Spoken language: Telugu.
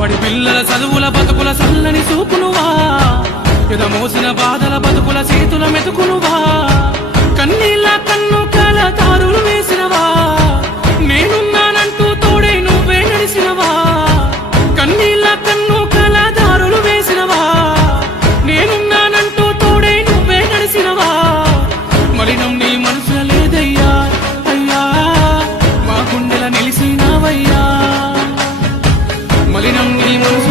పడి పిల్లల చదువుల బతుకుల చల్లని చూపునువా ఎద మోసిన బాధల బతుకుల చేతుల మెతుకునువా కన్నీళ్ళ కన్ను కాల తారులు వేసినవా నేనున్నానంటూ తోడే నువ్వే నడిసినవా కన్నీళ్ళ కన్ను కాల దారులు వేసినవా నేనున్నానంటూ తోడే నువ్వే నడిసినవా మలినం నీ మనసుల లేదయ్యా అయ్యా మా గుండెల నిలిసినవయ్యా మలినం నీ మనసు